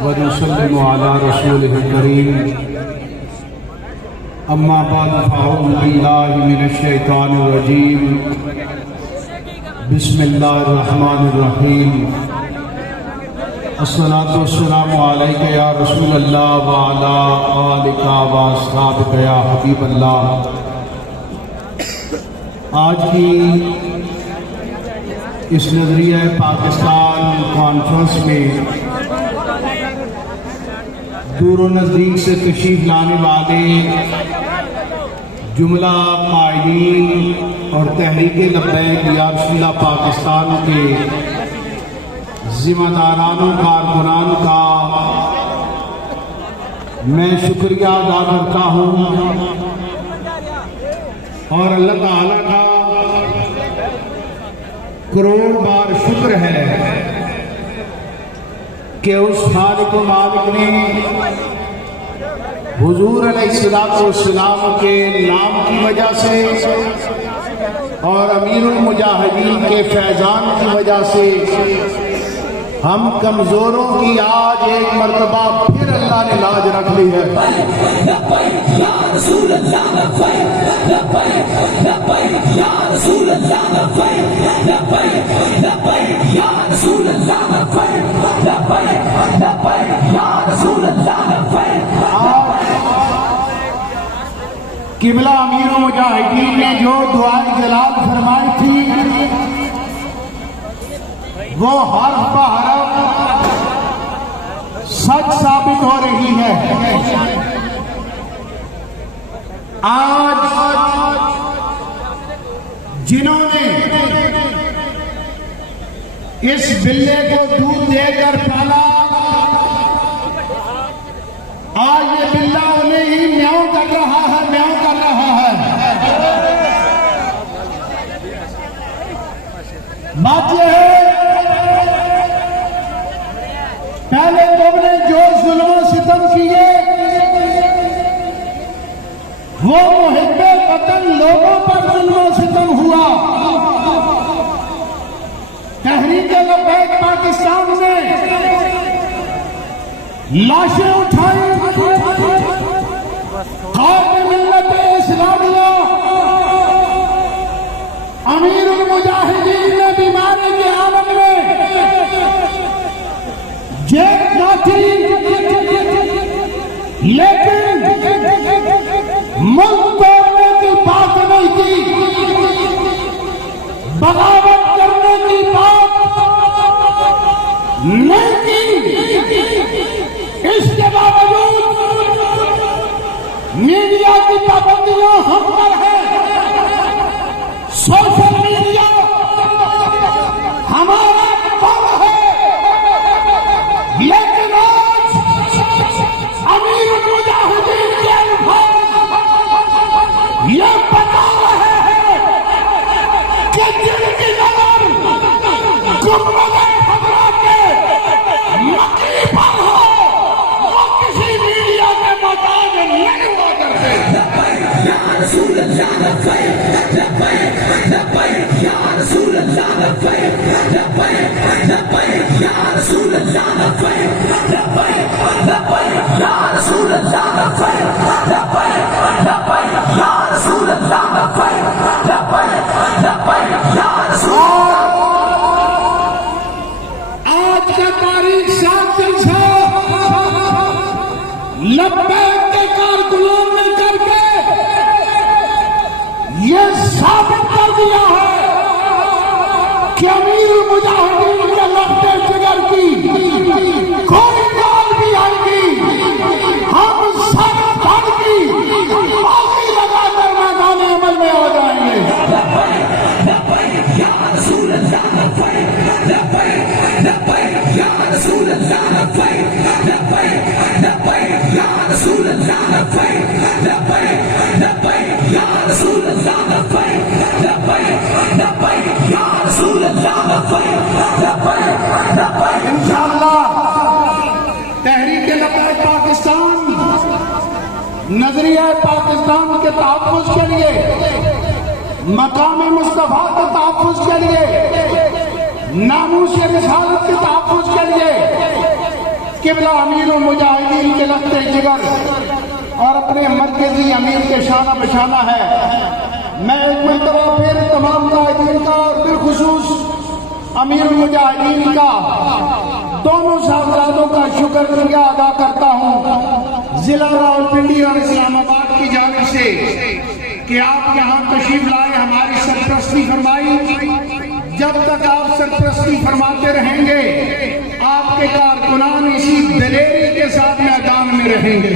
वनुसल्लिमु अला रसूलिहिल करीम अम्मा बाद फ़अऊज़ु बिल्लाहि मिनश शैतानिर रजीम बिस्मिल्लाहिर रहमानिर रहीम अस्सलातु वस्सलामु अलैका या रसूल अल्लाह व अला आलिका व अस्हाबिका या हबीब अल्लाह। आज की इस नज़रिया पाकिस्तान कॉन्फ्रेंस में दूर नज़दीक से तशरीफ लाने वाले जुमला कायदीन और तहरीक लब्बैक या रसूलल्लाह पाकिस्तान के जिम्मेदारानों कारकुनान का मैं शुक्रिया अदा करता हूँ और अल्लाह ताला का करोड़ बार शुक्र है कि उस खालिक मालिक ने हुजूर अलैहिस्सलाम के नाम की वजह से और अमीरुल मुजाहिदीन के फैजान की वजह से हम कमजोरों की आज एक मर्तबा फिर अल्लाह ने लाज रख ली है। किबला अमीर मुजाहिदीन ने जो दुआए जलाल फरमाई थी वो हर्फ ब हर्फ सच साबित हो रही है। आज जिन्होंने इस बिल्ले को दूध देकर पाला, आज ये बिल्ला उन्हें ही म्याऊं कर रहा है, म्याऊं कर रहा है। बात यह है, पहले तुमने जो जुल्म सितम किए वो मुहिब्बे वतन लोगों पर जुल्म सितम हुआ। तहरीक लब्बैक पाकिस्तान ने लाशें उठाई, क़ाइद मिल्लत इस्लामिया अमीरुल मुजाहिदीन ने बीमारी के आलम में जेल ना थी, लेकिन मुल्क तोड़ने की बात नहीं की, बगावत करने की बात नहीं की। इसके बावजूद मीडिया की पाबंदियां हम पर है, सोशल मीडिया हमारा बल है, लेकिन आज अमीरुल मुजाहिदीन के अल्फाज ये बता रहे हैं कि जिनकी नजर गुंबद खबरा के मकरी पर हो वो किसी मीडिया के मोहताज नहीं हुआ करते। आज का तारीख 7 लब्बैक के कारकुनान ने करके ये साबित कर दिया है कि अमीरुल मुजाहिदीन के लफ्ते जिगर की कोई गाल भी आएगी, हम सब धड़ की बाजी लगाकर मैदान अमल में हो जाएंगे। इंशाअल्लाह तहरीक लब्बैक पाकिस्तान नजरिया पाकिस्तान के तहफ़्फ़ुज़ के लिए, मकाम मुस्तफ़ा के तहफ़्फ़ुज़ के लिए, नामूस रिसालत के तहफ़्फ़ुज़ के लिए क़िबला अमीरुल मुजाहिदीन के लख्ते जिगर और अपने मरकज़ी अमीर के शाना बशाना है। मैं एक मरतबा फिर तमाम कायदीन का और बिलखुसूस अमीरुल मुजाहिदीन का, दोनों साहबजादों का शुक्रिया अदा करता हूँ जिला रावलपिंडी और इस्लामाबाद की जानिब से कि आप यहाँ तशरीफ लाए, हमारी सरपरस्ती फरमाई। जब तक आप सरपरस्ती फरमाते रहेंगे, आपके कारकुनान इसी दलेरी के साथ मैदान में रहेंगे।